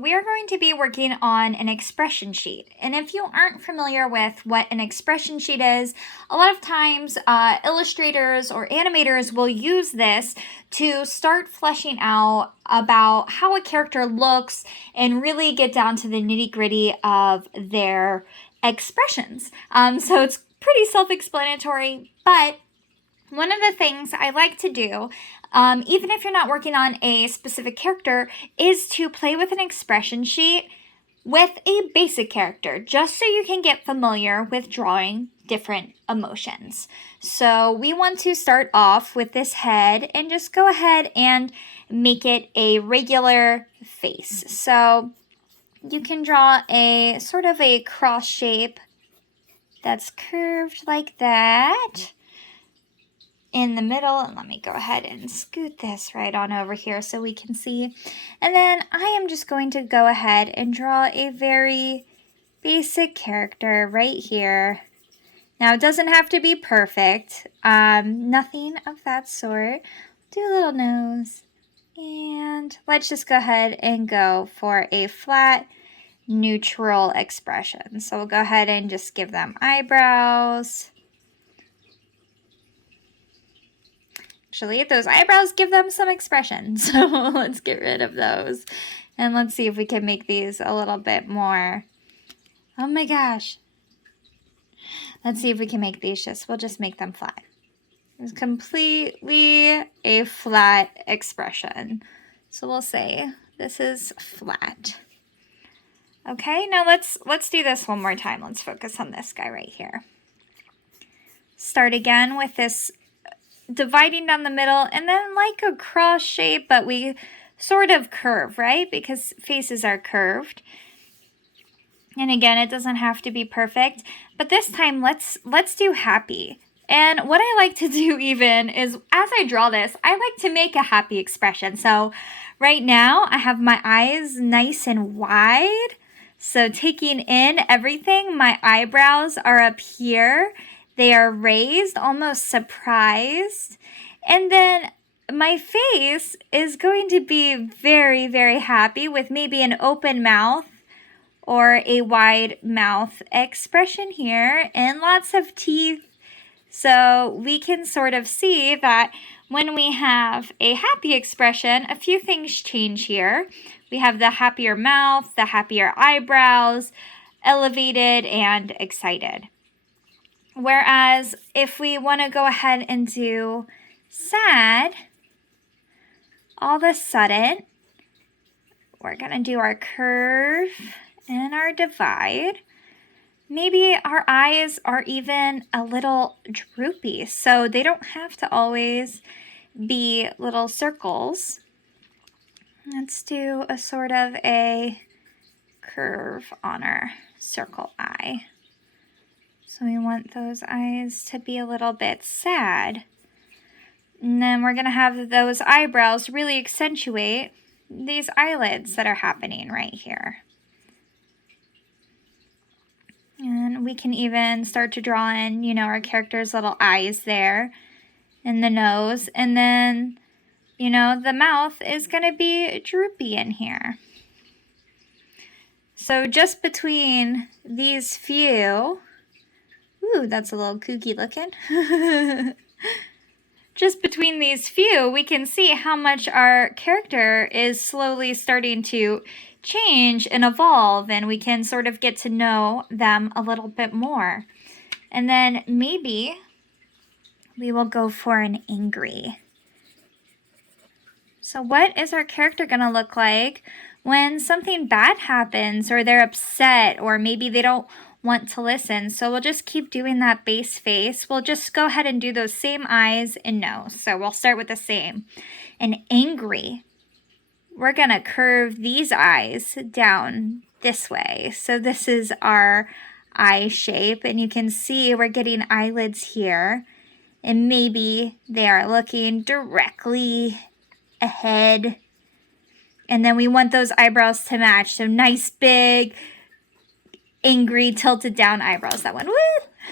we are going to be working on an expression sheet. And if you aren't familiar with what an expression sheet is, a lot of times illustrators or animators will use this to start fleshing out about how a character looks and really get down to the nitty-gritty of their expressions. So it's pretty self-explanatory, but one of the things I like to do, even if you're not working on a specific character, is to play with an expression sheet with a basic character, just so you can get familiar with drawing different emotions. So we want to start off with this head and just go ahead and make it a regular face. So you can draw a sort of a cross shape that's curved like that in the middle. And let me go ahead and scoot this right on over here so we can see. And then I am just going to go ahead and draw a very basic character right here. Now it doesn't have to be perfect, nothing of that sort. Do a little nose, and let's just go ahead and go for a flat neutral expression. So we'll go ahead and just give them eyebrows. Actually, those eyebrows give them some expression, so let's get rid of those. And let's see if we can make these a little bit more. Oh my gosh. Let's see if we can make these we'll just make them flat. It's completely a flat expression. So we'll say this is flat. Okay, now let's do this one more time. Let's focus on this guy right here. Start again with this dividing down the middle, and then like a cross shape, but we sort of curve, right? Because faces are curved. And again, it doesn't have to be perfect, but this time let's do happy. And what I like to do even is, as I draw this, I like to make a happy expression. So right now I have my eyes nice and wide. So taking in everything, my eyebrows are up here. They are raised, almost surprised. And then my face is going to be very, very happy with maybe an open mouth or a wide mouth expression here and lots of teeth. So we can sort of see that when we have a happy expression, a few things change here. We have the happier mouth, the happier eyebrows, elevated and excited. Whereas if we want to go ahead and do sad, all of a sudden, we're going to do our curve and our divide. Maybe our eyes are even a little droopy, so they don't have to always be little circles. Let's do a sort of a curve on our circle eye. So we want those eyes to be a little bit sad. And then we're going to have those eyebrows really accentuate these eyelids that are happening right here. And we can even start to draw in, our character's little eyes there and the nose. And then, the mouth is going to be droopy in here. So just between these few, ooh, that's a little kooky looking. Just between these few, we can see how much our character is slowly starting to change and evolve, and we can sort of get to know them a little bit more. And then maybe we will go for an angry. So what is our character going to look like when something bad happens, or they're upset, or maybe they don't want to listen? So we'll just keep doing that base face. We'll just go ahead and do those same eyes and nose. So we'll start with the same. And angry, we're going to curve these eyes down this way. So this is our eye shape, and you can see we're getting eyelids here, and maybe they are looking directly ahead. And then we want those eyebrows to match. So nice, big, angry, tilted down eyebrows. That one, woo!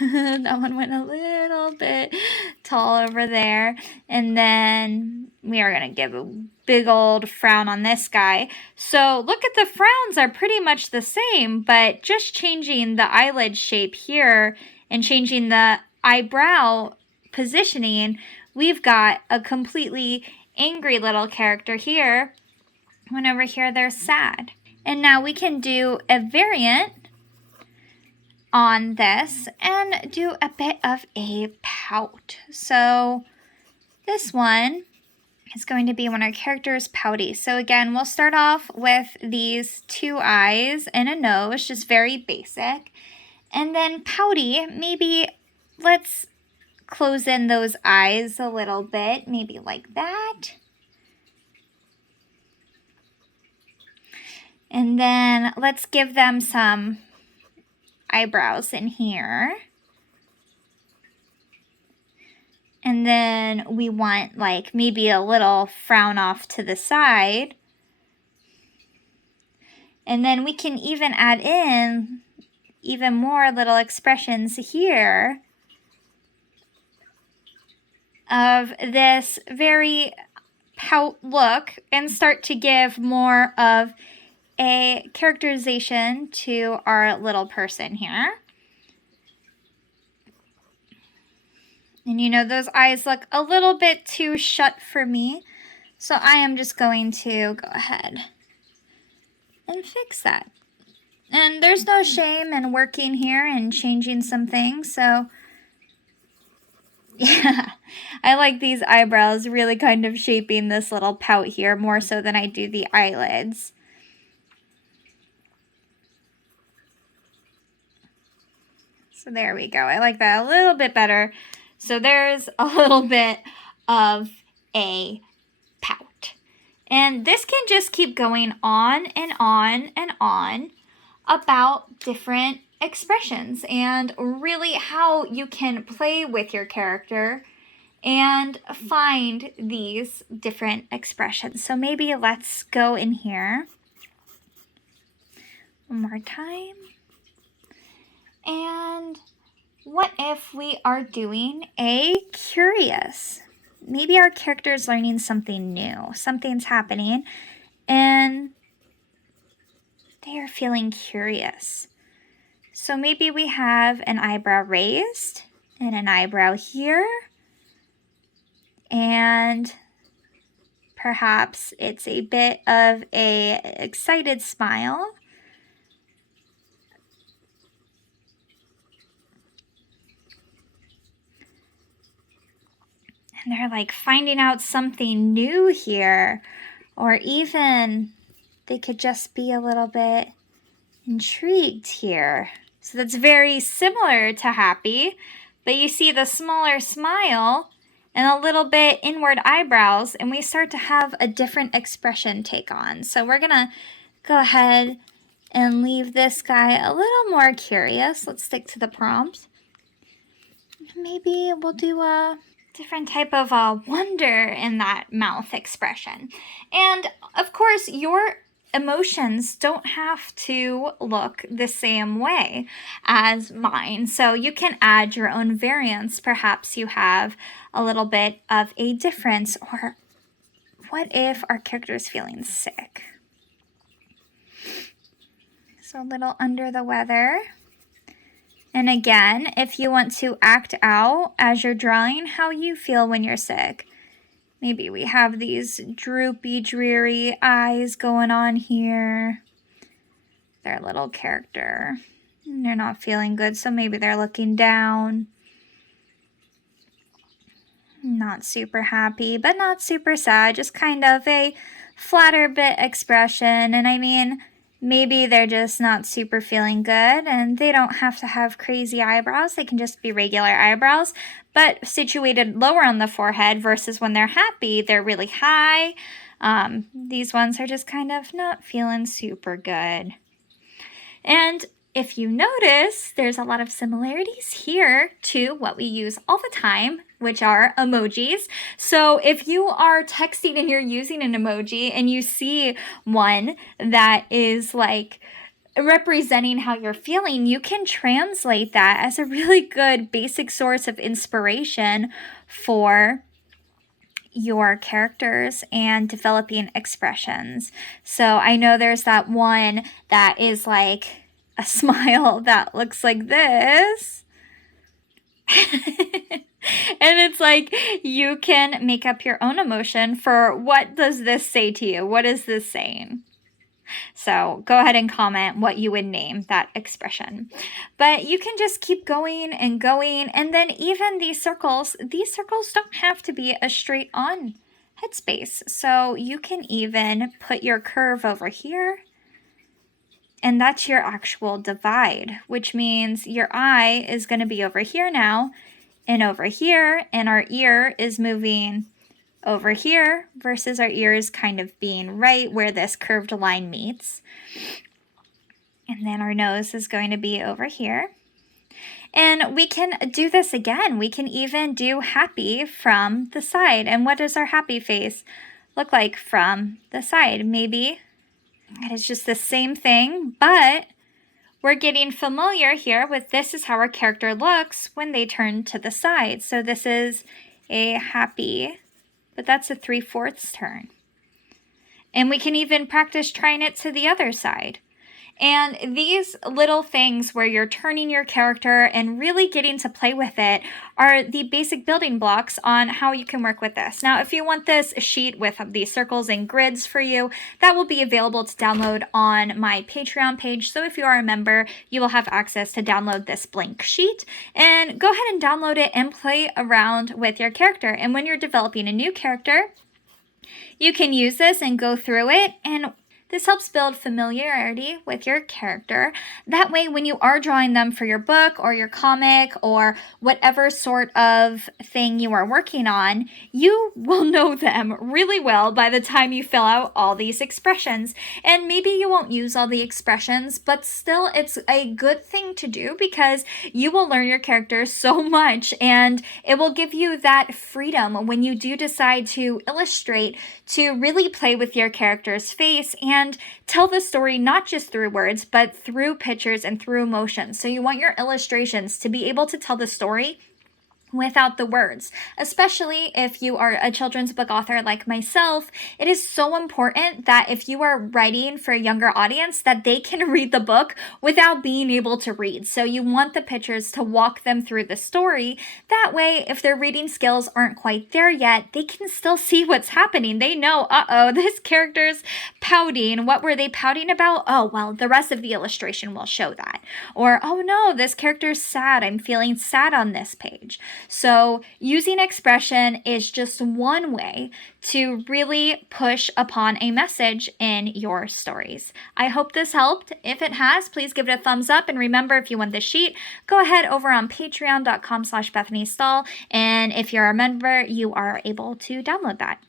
That one went a little bit tall over there. And then we are going to give a big old frown on this guy. So look at the frowns are pretty much the same, but just changing the eyelid shape here and changing the eyebrow positioning, we've got a completely angry little character here, when over here they're sad. And now we can do a variant on this and do a bit of a pout. So this one is going to be when our character is pouty. So again, we'll start off with these two eyes and a nose, just very basic. And then pouty, maybe let's close in those eyes a little bit, maybe like that. And then let's give them some eyebrows in here. And then we want like maybe a little frown off to the side. And then we can even add in even more little expressions here of this very pout look and start to give more of a characterization to our little person here. And you know, those eyes look a little bit too shut for me. So I am just going to go ahead and fix that. And there's no shame in working here and changing some things. So yeah, I like these eyebrows really kind of shaping this little pout here more so than I do the eyelids. So there we go. I like that a little bit better. So there's a little bit of a pout. And this can just keep going on and on and on about different expressions and really how you can play with your character and find these different expressions. So maybe let's go in here one more time. And what if we are doing a curious? Maybe our character is learning something new. Something's happening and they are feeling curious. So maybe we have an eyebrow raised and an eyebrow here. And perhaps it's a bit of a excited smile. And they're like finding out something new here. Or even they could just be a little bit intrigued here. So that's very similar to happy. But you see the smaller smile and a little bit inward eyebrows. And we start to have a different expression take on. So we're going to go ahead and leave this guy a little more curious. Let's stick to the prompt. Maybe we'll do a different type of wonder in that mouth expression. And of course, your emotions don't have to look the same way as mine. So you can add your own variants. Perhaps you have a little bit of a difference. Or what if our character is feeling sick? So a little under the weather. And again, if you want to act out as you're drawing how you feel when you're sick. Maybe we have these droopy, dreary eyes going on here. Their little character. They're not feeling good, so maybe they're looking down. Not super happy, but not super sad. Just kind of a flatter bit expression. And I mean, maybe they're just not super feeling good and they don't have to have crazy eyebrows. They can just be regular eyebrows, but situated lower on the forehead versus when they're happy, they're really high. These ones are just kind of not feeling super good. And if you notice, there's a lot of similarities here to what we use all the time, which are emojis. So if you are texting and you're using an emoji and you see one that is like representing how you're feeling, you can translate that as a really good basic source of inspiration for your characters and developing expressions. So I know there's that one that is like a smile that looks like this. And it's like you can make up your own emotion for what does this say to you? What is this saying? So go ahead and comment what you would name that expression. But you can just keep going and going. And then even these circles don't have to be a straight on headspace. So you can even put your curve over here. And that's your actual divide, which means your eye is going to be over here now and over here. And our ear is moving over here versus our ears kind of being right where this curved line meets. And then our nose is going to be over here. And we can do this again. We can even do happy from the side. And what does our happy face look like from the side? Maybe it is just the same thing, but we're getting familiar here with this is how our character looks when they turn to the side. So this is a happy, but that's a 3/4 turn. And we can even practice trying it to the other side. And these little things where you're turning your character and really getting to play with it are the basic building blocks on how you can work with this. Now, if you want this sheet with these circles and grids for you, that will be available to download on my Patreon page. So if you are a member, you will have access to download this blank sheet. And go ahead and download it and play around with your character. And when you're developing a new character, you can use this and go through it, and this helps build familiarity with your character. That way, when you are drawing them for your book or your comic or whatever sort of thing you are working on, you will know them really well by the time you fill out all these expressions. And maybe you won't use all the expressions, but still it's a good thing to do because you will learn your character so much, and it will give you that freedom when you do decide to illustrate to really play with your character's face and tell the story not just through words, but through pictures and through emotions. So you want your illustrations to be able to tell the story without the words, especially if you are a children's book author like myself. It is so important that if you are writing for a younger audience, that they can read the book without being able to read. So you want the pictures to walk them through the story. That way, if their reading skills aren't quite there yet, they can still see what's happening. They know, this character's pouting. What were they pouting about? Oh, well, the rest of the illustration will show that. Or, oh no, this character's sad. I'm feeling sad on this page. So using expression is just one way to really push upon a message in your stories. I hope this helped. If it has, please give it a thumbs up. And remember, if you want the sheet, go ahead over on patreon.com/Bethany Stahl. And if you're a member, you are able to download that.